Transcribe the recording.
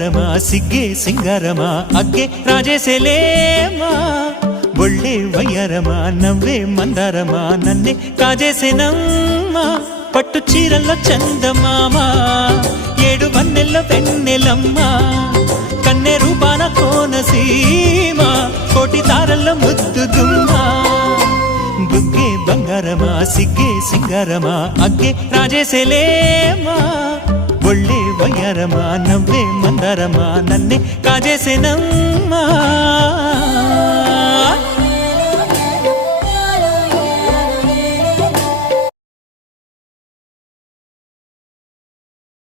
ಬಂಗಾರಮ ಸಿಗ್ಗೆ ಸಿಂಗಾರಮ ಅಗ್ಗೆ ರಾಜೇಸೆಲೇಮಾ ಒಳ್ಳೆ వయ్యారమా నవ్వే మందారమా నన్నే కాజేసేనమ్మా పట్టు చీరల్లో చందమామ ఏడు వన్నెల్లో వెన్నెలమ్మ కన్నె రూపాన కోనసీమ కోటి తారల్లో ముద్దుగుమ్మా బుగ్గే బంగారమా సిగ్గే సింగారమా అగ్గే రాజేసెలేమా ఒళ్ళే వయ్యారమా నవ్వే మందారమా నన్నే కాజేసేనమ్మా